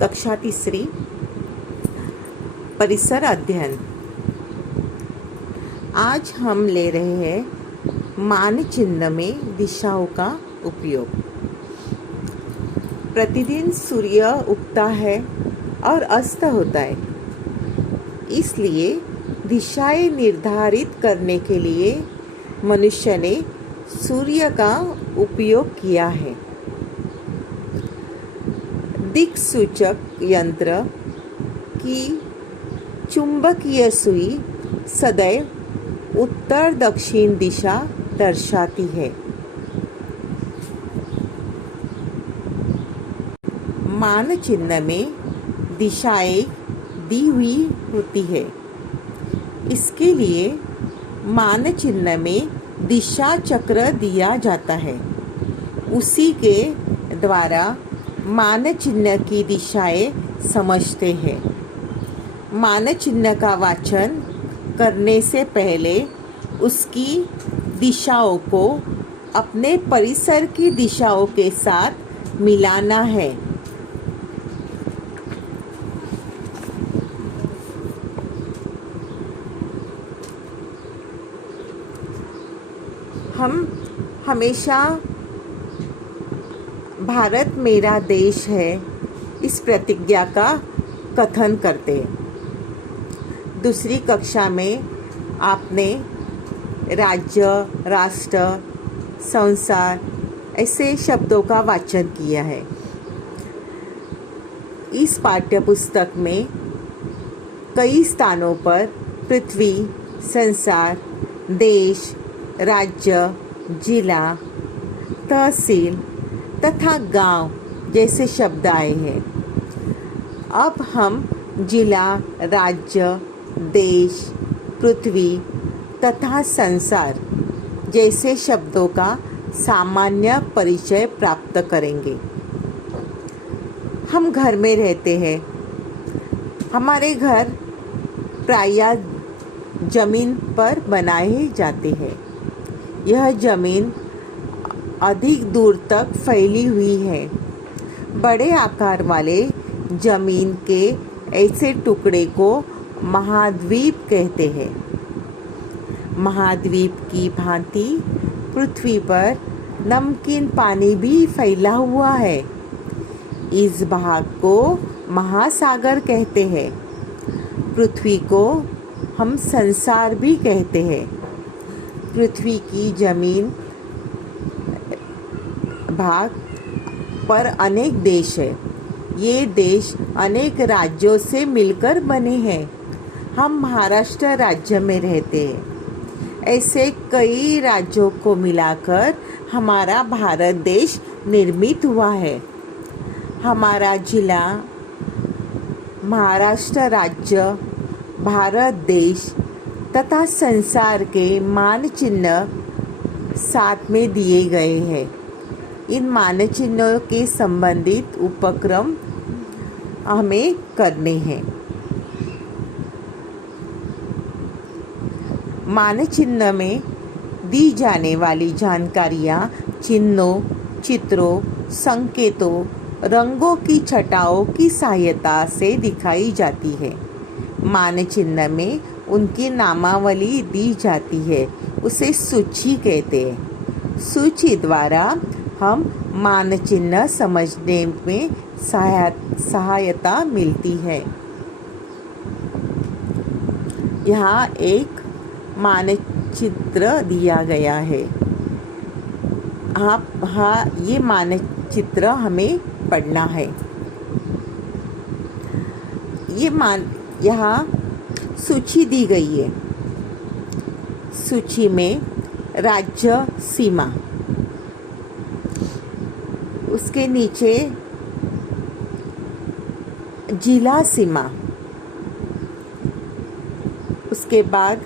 कक्षा तीसरी परिसर अध्ययन। आज हम ले रहे हैं मानचिन्ह में दिशाओं का उपयोग। प्रतिदिन सूर्य उगता है और अस्त होता है, इसलिए दिशाएं निर्धारित करने के लिए मनुष्य ने सूर्य का उपयोग किया है। दिक्सूचक यंत्र की चुंबकीय सुई सदैव उत्तर दक्षिण दिशा दर्शाती है। मानचिन्ह में दिशाएं दी हुई होती है। इसके लिए मानचिन्ह में दिशा चक्र दिया जाता है। उसी के द्वारा मानचिन्ह की दिशाएं समझते हैं। मानचिन्ह का वाचन करने से पहले उसकी दिशाओं को अपने परिसर की दिशाओं के साथ मिलाना है। हम हमेशा भारत मेरा देश है इस प्रतिज्ञा का कथन करते हैं। दूसरी कक्षा में आपने राज्य, राष्ट्र, संसार ऐसे शब्दों का वाचन किया है। इस पाठ्यपुस्तक में कई स्थानों पर पृथ्वी, संसार, देश, राज्य, जिला, तहसील तथा गांव जैसे शब्द आए हैं। अब हम जिला, राज्य, देश, पृथ्वी तथा संसार जैसे शब्दों का सामान्य परिचय प्राप्त करेंगे। हम घर में रहते हैं। हमारे घर प्रायः जमीन पर बनाए जाते हैं। यह जमीन अधिक दूर तक फैली हुई है। बड़े आकार वाले जमीन के ऐसे टुकड़े को महाद्वीप कहते हैं। महाद्वीप की भांति पृथ्वी पर नमकीन पानी भी फैला हुआ है। इस भाग को महासागर कहते हैं। पृथ्वी को हम संसार भी कहते हैं। पृथ्वी की जमीन भाग पर अनेक देश है। ये देश अनेक राज्यों से मिलकर बने हैं। हम महाराष्ट्र राज्य में रहते हैं। ऐसे कई राज्यों को मिलाकर हमारा भारत देश निर्मित हुआ है। हमारा जिला, महाराष्ट्र राज्य, भारत देश तथा संसार के मानचिन्ह साथ में दिए गए हैं। इन मानचिन्हों के संबंधित उपक्रम हमें करने हैं। मानचिन्ह में दी जाने वाली जानकारियाँ चिन्हों, चित्रों, संकेतों, रंगों की छटाओं की सहायता से दिखाई जाती है। मानचिन्ह में उनकी नामावली दी जाती है। उसे सूची कहते हैं। सूची द्वारा हम मानचिन्ह समझने में सहायता मिलती है। यहाँ एक मानचित्र दिया गया है। ये मानचित्र हमें पढ़ना है। यहाँ सूची दी गई है। सूची में राज्य सीमा, उसके नीचे जिला सीमा, उसके बाद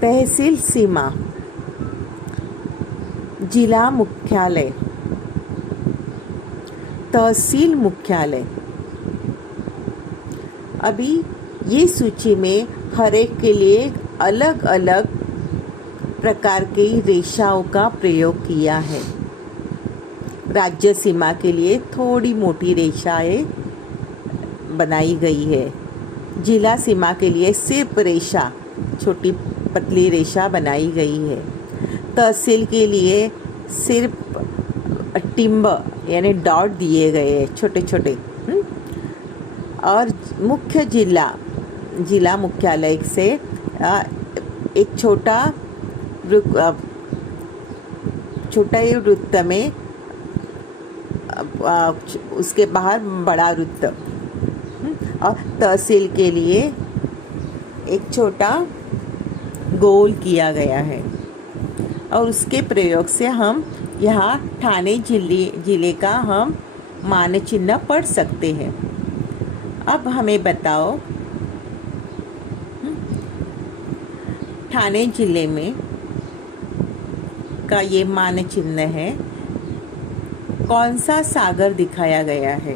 तहसील सीमा, जिला मुख्यालय, तहसील मुख्यालय। अभी ये सूची में हर एक के लिए अलग अलग प्रकार की रेखाओं का प्रयोग किया है। राज्य सीमा के लिए थोड़ी मोटी रेखा है बनाई गई है। जिला सीमा के लिए सिर्फ रेशा, छोटी पतली रेशा बनाई गई है। तहसील के लिए सिर्फ टिम्ब यानी डॉट दिए गए हैं, छोटे छोटे। और मुख्य जिला मुख्यालय से एक छोटा ही वृत्त में, उसके बाहर बड़ा वृत्त। और तहसील के लिए एक छोटा गोल किया गया है। और उसके प्रयोग से हम यहाँ ठाणे जिले का हम मानचिन्ह पढ़ सकते हैं। अब हमें बताओ, ठाणे जिले में का ये मानचिन्ह है, कौन सा सागर दिखाया गया है?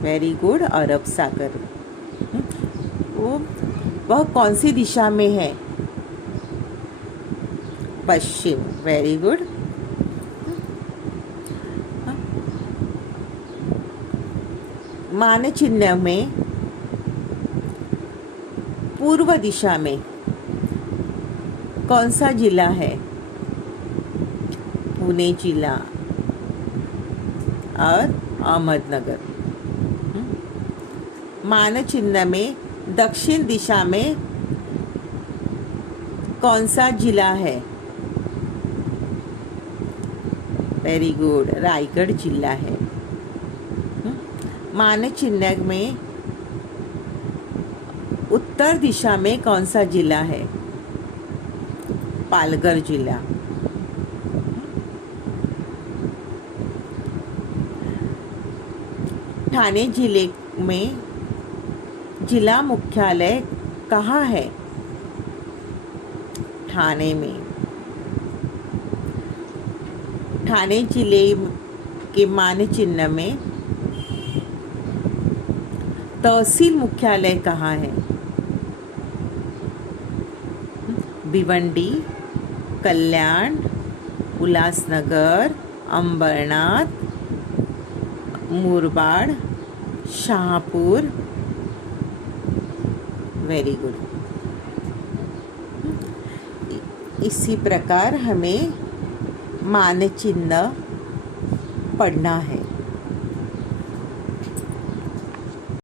वेरी गुड, अरब सागर। वह कौन सी दिशा में है? पश्चिम। Very good. मानचिन्ह में पूर्व दिशा में कौन सा जिला है? पुणे जिला और अहमदनगर। मानचिन्ह में दक्षिण दिशा में कौन सा जिला है? वेरी गुड, रायगढ़ जिला है। मानचिन्ह में उत्तर दिशा में कौन सा जिला है? पालघर जिला। ठाणे जिले में जिला मुख्यालय कहाँ है? ठाणे में। ठाणे जिले के मानचिन्ह में तहसील मुख्यालय कहाँ है? भिवंडी, कल्याण, उल्लासनगर, अंबरनाथ, मुरबाड, शाहपुर। Very good. इसी प्रकार हमें मानचिन्ह पढ़ना है।